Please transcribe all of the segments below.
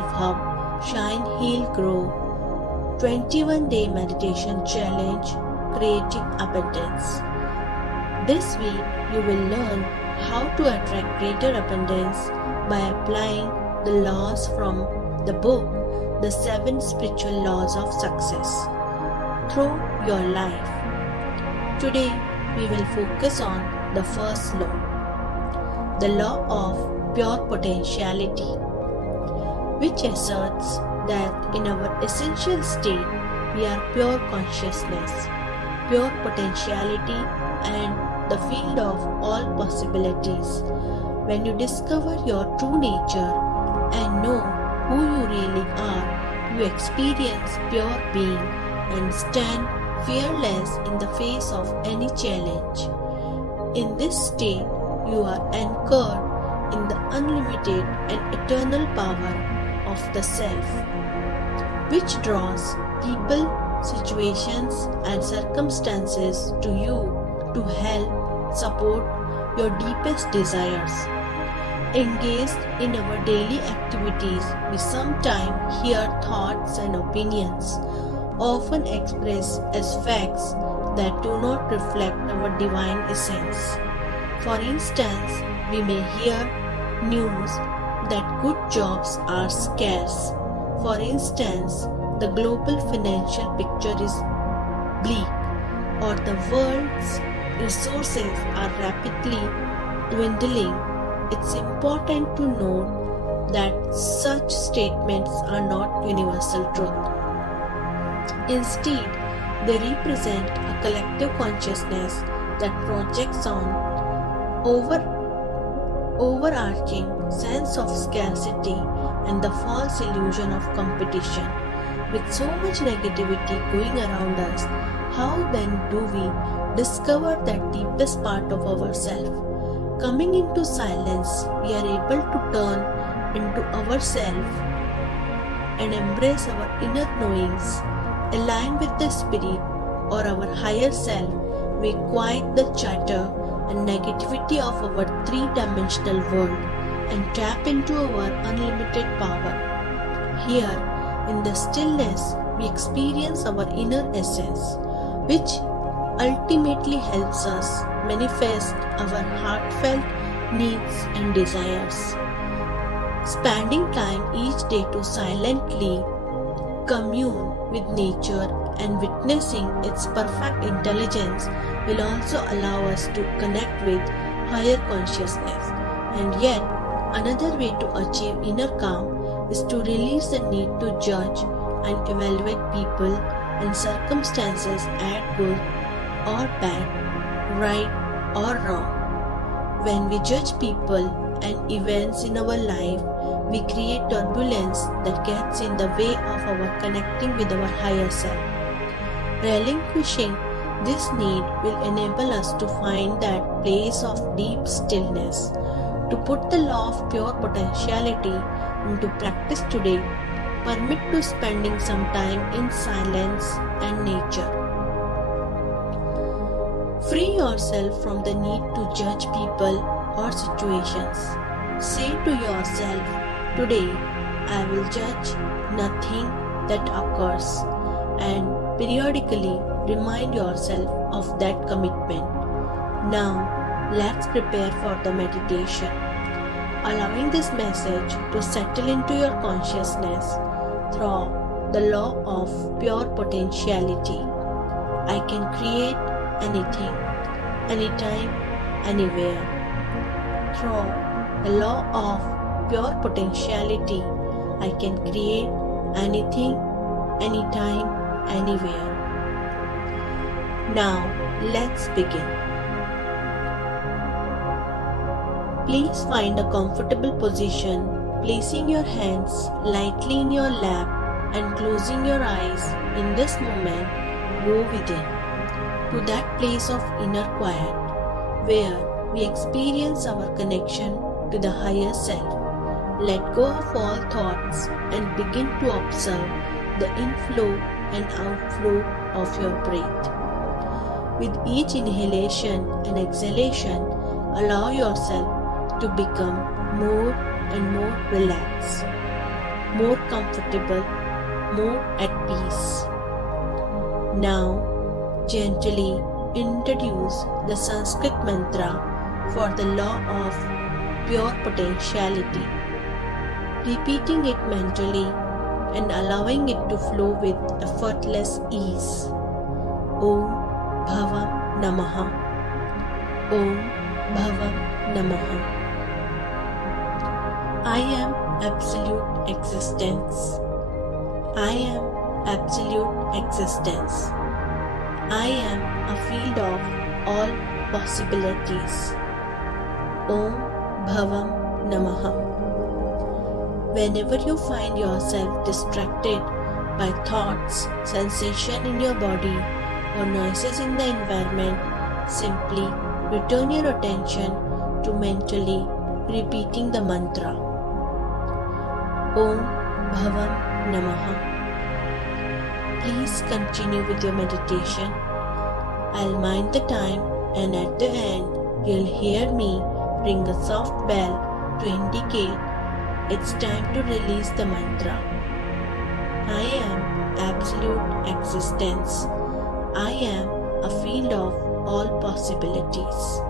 Self Hub Shine, Heal, Grow 21-Day Meditation Challenge Creating Abundance. This week you will learn how to attract greater abundance by applying the laws from the book The 7 Spiritual Laws of Success through your life. Today we will focus on the first law, the law of pure potentiality, which asserts that in our essential state we are pure consciousness, pure potentiality, and the field of all possibilities. When you discover your true nature and know who you really are, you experience pure being and stand fearless in the face of any challenge. In this state, you are anchored in the unlimited and eternal power of the Self, which draws people, situations, and circumstances to you to help support your deepest desires. Engaged in our daily activities, we sometimes hear thoughts and opinions, often expressed as facts that do not reflect our divine essence. For instance, we may hear news that good jobs are scarce. For instance, the global financial picture is bleak, or the world's resources are rapidly dwindling. It's important to note that such statements are not universal truth. Instead, they represent a collective consciousness that projects on overarching sense of scarcity and the false illusion of competition. With so much negativity going around us, how then do we discover that deepest part of ourselves? Coming into silence, we are able to turn into ourselves and embrace our inner knowings, align with the spirit or our higher self. We quiet the chatter and negativity of our three-dimensional world and tap into our unlimited power. Here, in the stillness, we experience our inner essence, which ultimately helps us manifest our heartfelt needs and desires. Spending time each day to silently commune with nature and witnessing its perfect intelligence will also allow us to connect with higher consciousness. And yet, another way to achieve inner calm is to release the need to judge and evaluate people and circumstances as good or bad, right or wrong. When we judge people and events in our life, we create turbulence that gets in the way of our connecting with our higher self. Relinquishing this need will enable us to find that place of deep stillness. To put the law of pure potentiality into practice today, permit to spending some time in silence and nature. Free yourself from the need to judge people or situations. Say to yourself, today I will judge nothing that occurs, and periodically remind yourself of that commitment. Now, let's prepare for the meditation. Allowing this message to settle into your consciousness through the law of pure potentiality. I can create anything, anytime, anywhere. Through the law of pure potentiality, I can create anything, anytime, anywhere. Now, let's begin. Please find a comfortable position, placing your hands lightly in your lap and closing your eyes. In this moment, go within to that place of inner quiet where we experience our connection to the higher self. Let go of all thoughts and begin to observe the inflow and outflow of your breath. With each inhalation and exhalation, allow yourself to become more and more relaxed. more comfortable, more at peace. Now, gently introduce the Sanskrit mantra for the law of pure potentiality, repeating it mentally and allowing it to flow with effortless ease. Om Bhavam Namaha. Om Bhavam Namaha. I am absolute existence. I am absolute existence. I am a field of all possibilities. Om Bhavam Namaha. Whenever you find yourself distracted by thoughts, sensation in your body, or noises in the environment, simply return your attention to mentally repeating the mantra. Om Bhavam Namaha. Please continue with your meditation. I'll mind the time, and at the end, you'll hear me ring a soft bell to indicate it's time to release the mantra. I am absolute existence. I am a field of all possibilities.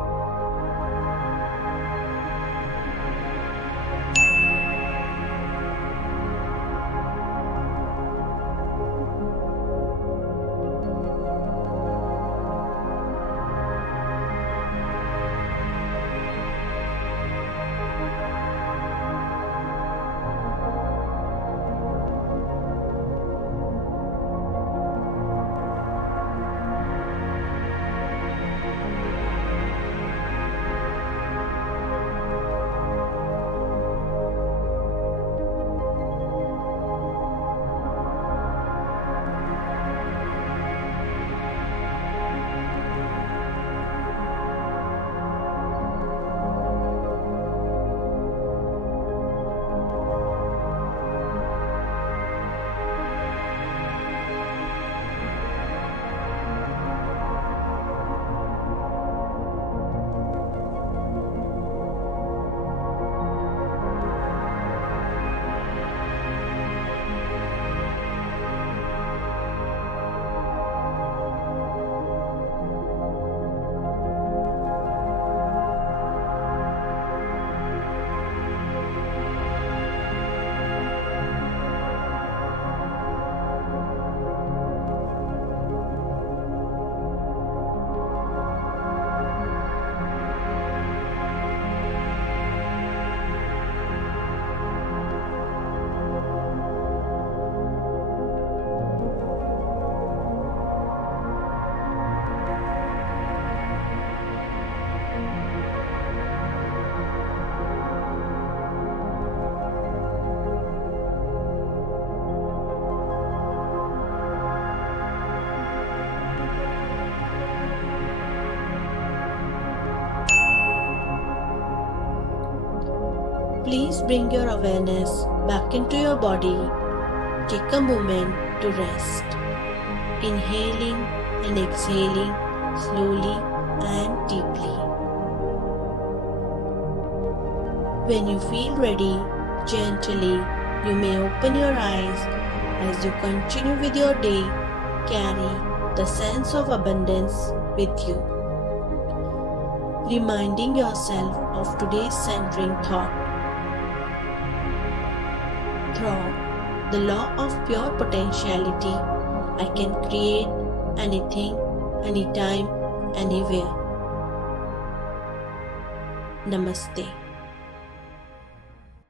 Please bring your awareness back into your body. Take a moment to rest. Inhaling and exhaling slowly and deeply. When you feel ready, gently you may open your eyes. As you continue with your day, carry the sense of abundance with you, reminding yourself of today's centering thought. Through the law of pure potentiality, I can create anything, anytime, anywhere. Namaste.